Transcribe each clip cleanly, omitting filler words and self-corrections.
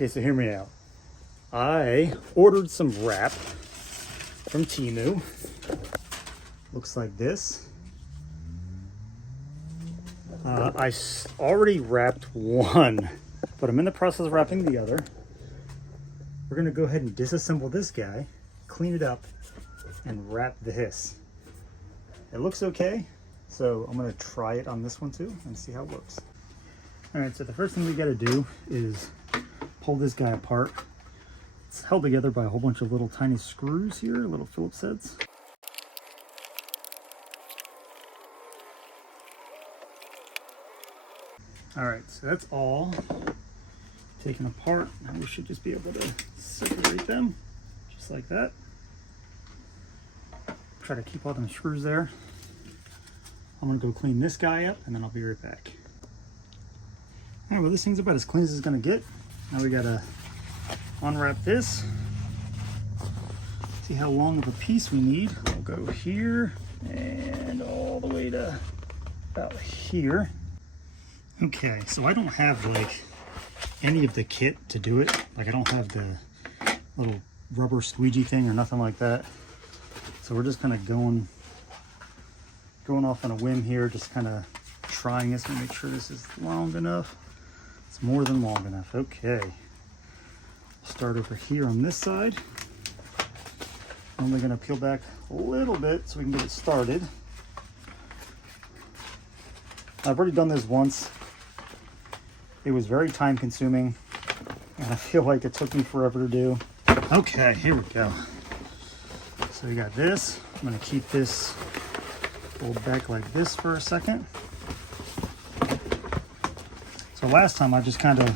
Okay, so hear me out. I ordered some wrap from Temu. Looks like this. I already wrapped one, but I'm in the process of wrapping the other. We're gonna go ahead and disassemble this guy, clean it up, and wrap this. It looks okay, so I'm gonna try it on this one too and see how it works. All right, so the first thing we gotta do is pull this guy apart. It's held together by a whole bunch of little tiny screws here, little Phillips heads. All right, so that's all taken apart. Now we should just be able to separate them, just like that. Try to keep all them screws there. I'm gonna go clean this guy up and then I'll be right back. All right, well, this thing's about as clean as it's gonna get. Now we gotta unwrap this. See how long of a piece we need. We'll go here and all the way to about here. Okay, so I don't have like any of the kit to do it. Like I don't have the little rubber squeegee thing or nothing like that. So we're just kind of going off on a whim here, just kind of trying this to make sure this is long enough. It's more than long enough. Okay. Start over here on this side. I'm only going to peel back a little bit so we can get it started. I've already done this once. It was very time consuming and I feel like it took me forever to do. Okay, here we go. So we got this. I'm going to keep this pulled back like this for a second. So last time I just kind of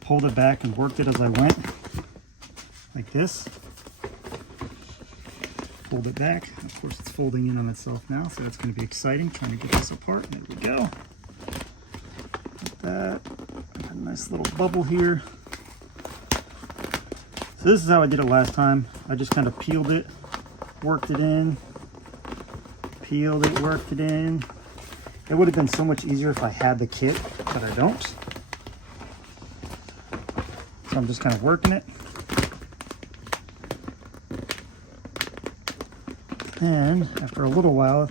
pulled it back and worked it as I went, like this. Fold it back. Of course, it's folding in on itself now, so that's going to be exciting. Trying to get this apart. There we go. Like that. Got a nice little bubble here. So this is how I did it last time. I just kind of peeled it, worked it in, peeled it, worked it in. It would have been so much easier if I had the kit, but I don't. So I'm just kind of working it. And after a little while,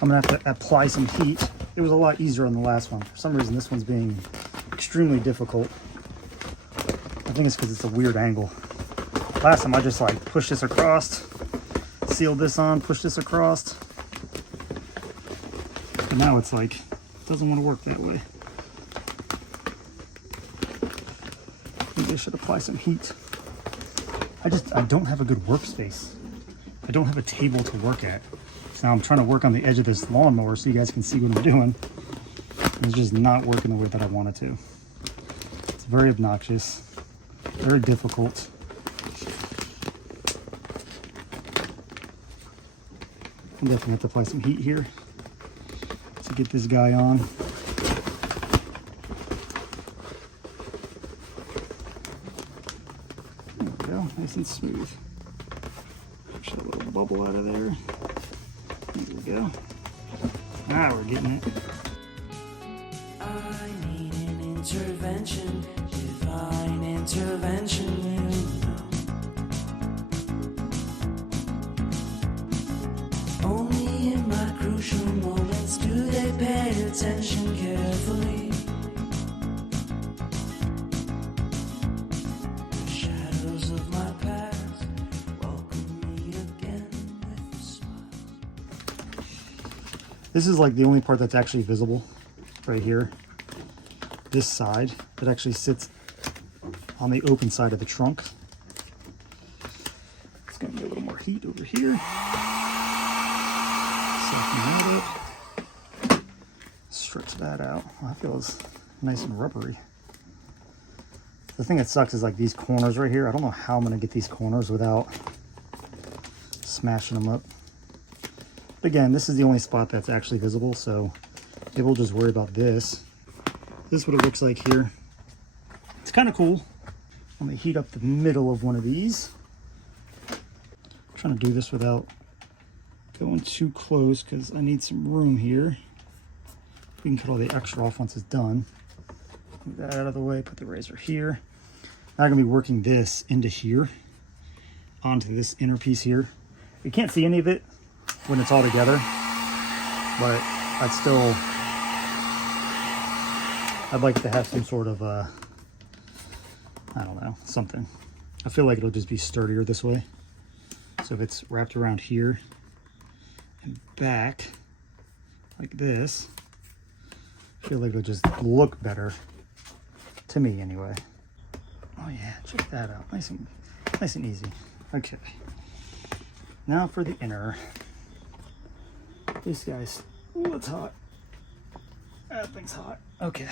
I'm gonna have to apply some heat. It was a lot easier on the last one. For some reason, this one's being extremely difficult. I think it's because it's a weird angle. Last time I just like pushed this across, sealed this on, pushed this across. But now it's like, it doesn't want to work that way. Maybe I should apply some heat. I don't have a good workspace. I don't have a table to work at. So now I'm trying to work on the edge of this lawnmower so you guys can see what I'm doing. It's just not working the way that I want it to. It's very obnoxious, very difficult. I'm definitely have to apply some heat here to get this guy on. There we go, nice and smooth. Push that little bubble out of there. There we go. Ah, we're getting it. I need an intervention, divine intervention, you know. Only in my crucial moments do they pay attention carefully. The shadows of my past welcome me again with a smile. This is like the only part that's actually visible right here. This side that actually sits on the open side of the trunk. It's gonna be a little more heat over here. Soften that up. Stretch that out. Oh, that feels nice and rubbery. The thing that sucks is like these corners right here. I don't know how I'm gonna get these corners without smashing them up. But again, this is the only spot that's actually visible, so maybe we'll just worry about this. This is what it looks like here. It's kind of cool. I'm gonna heat up the middle of one of these. I'm trying to do this without going too close because I need some room here. We can cut all the extra off once it's done. Move that out of the way, put the razor here. Now I'm gonna be working this into here, onto this inner piece here. You can't see any of it when it's all together, but I'd like to have some sort of, I don't know, something. I feel like it'll just be sturdier this way. So if it's wrapped around here and back like this, I feel like it'll just look better, to me anyway. Oh yeah, check that out, nice and easy. Okay, now for the inner. This guy's, ooh, it's hot. That thing's hot. Okay,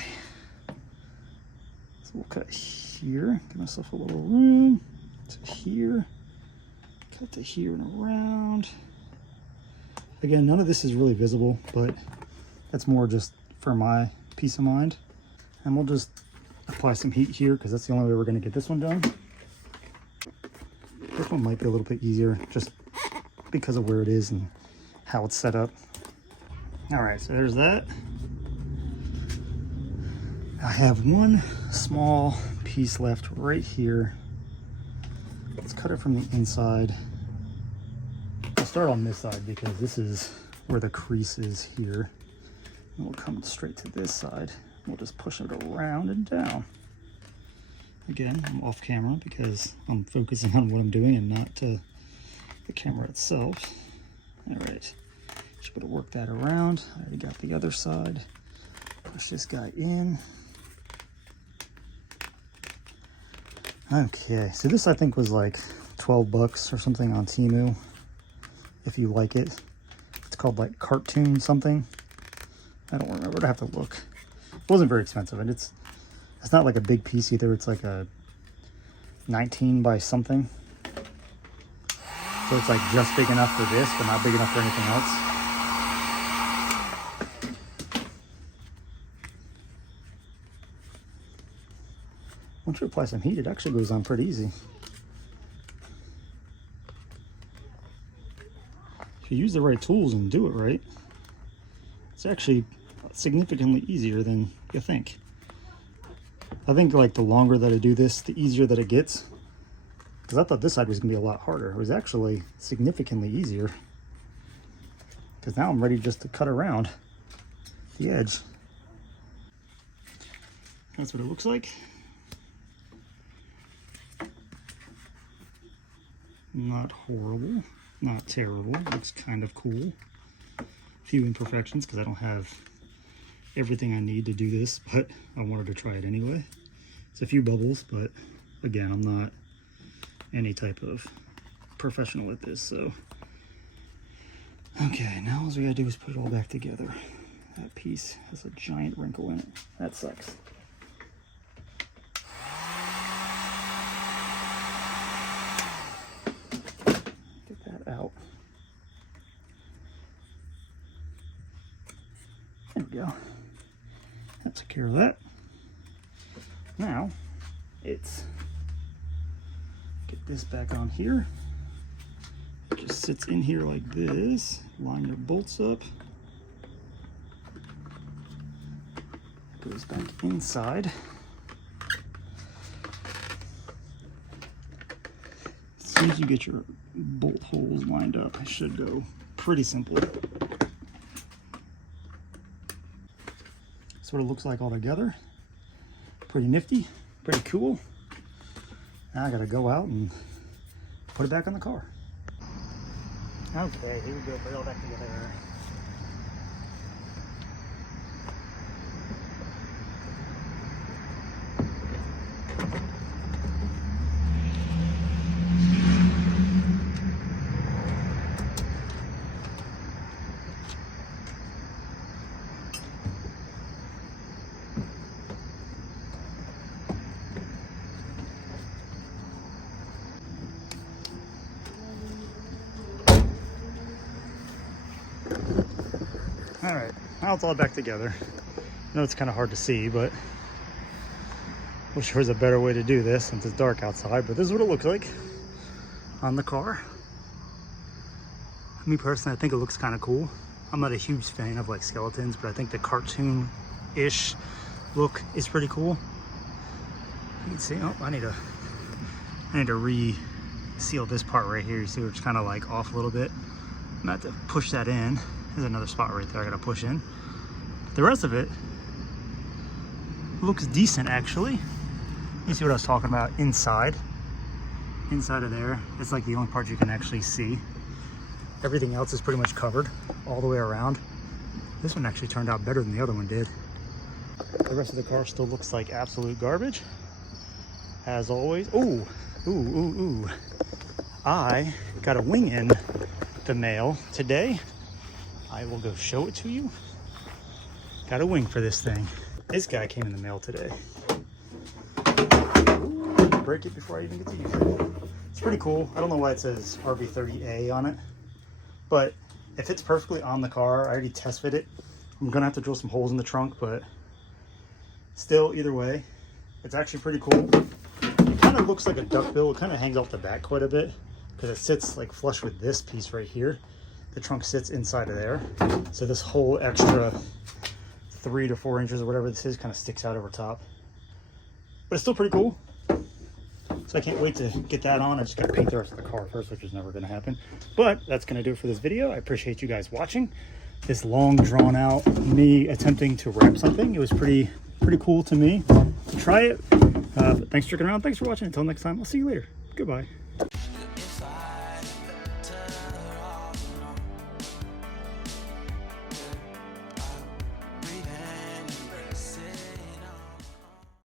so we'll cut here, give myself a little room to here, cut to here and around. Again, none of this is really visible, but that's more just for my peace of mind. And we'll just apply some heat here because that's the only way we're going to get this one done. This one might be a little bit easier just because of where it is and how it's set up. All right, so there's that. I have one small piece left right here. Let's cut it from the inside. I'll start on this side because this is where the crease is here. And we'll come straight to this side. We'll just push it around and down. Again, I'm off camera because I'm focusing on what I'm doing and not the camera itself. All right, just gonna work that around. I already got the other side. Push this guy in. Okay, so this I think was like 12 bucks or something on Temu, if you like it. It's called like cartoon something. I don't remember, I'd have to look. It wasn't very expensive, and it's not like a big piece either. It's like a 19 by something. So it's like just big enough for this, but not big enough for anything else. Once you apply some heat, it actually goes on pretty easy. If you use the right tools and do it right, it's actually significantly easier than you think. I think like the longer that I do this, the easier that it gets. Because I thought this side was going to be a lot harder. It was actually significantly easier. Because now I'm ready just to cut around the edge. That's what it looks like. Not horrible, not terrible. Looks kind of cool. A few imperfections because I don't have everything I need to do this, but I wanted to try it anyway. It's a few bubbles, but again, I'm not any type of professional at this, so. Okay, now all we gotta do is put it all back together. That piece has a giant wrinkle in it. That sucks. Get that out. There we go. That took care of that. Now, it's get this back on here. It just sits in here like this. Line your bolts up. It goes back inside. As soon as you get your bolt holes lined up, it should go pretty simply. That's what it looks like all together. Pretty nifty, pretty cool. Now I gotta go out and put it back on the car. Okay, here we go, put it all back together. All right, now it's all back together. I know it's kind of hard to see, but wish there was a better way to do this since it's dark outside, but this is what it looks like on the car. Me personally, I think it looks kind of cool. I'm not a huge fan of like skeletons, but I think the cartoon-ish look is pretty cool. can see, oh, I need to re-seal this part right here. You see it's kind of like off a little bit. I'm about to push that in. There's another spot right there I gotta push in. The rest of it looks decent actually. You see what I was talking about inside? Inside of there, it's like the only part you can actually see. Everything else is pretty much covered all the way around. This one actually turned out better than the other one did. The rest of the car still looks like absolute garbage, as always. Ooh, ooh, ooh, ooh. I got a wing in the mail today. I will go show it to you. Got a wing for this thing. This guy came in the mail today. Ooh, break it before I even get to use it. It's pretty cool. I don't know why it says RB30A on it, but it fits perfectly on the car. I already test fit it. I'm gonna have to drill some holes in the trunk, but still, either way, it's actually pretty cool. It kind of looks like a duckbill. It kind of hangs off the back quite a bit because it sits like flush with this piece right here. The trunk sits inside of there. So this whole extra 3 to 4 inches or whatever this is kind of sticks out over top. But it's still pretty cool. So I can't wait to get that on. I just got to paint the rest of the car first, which is never going to happen. But that's going to do it for this video. I appreciate you guys watching. This long drawn out me attempting to wrap something. It was pretty cool to me to try it. But thanks for sticking around. Thanks for watching. Until next time, I'll see you later. Goodbye.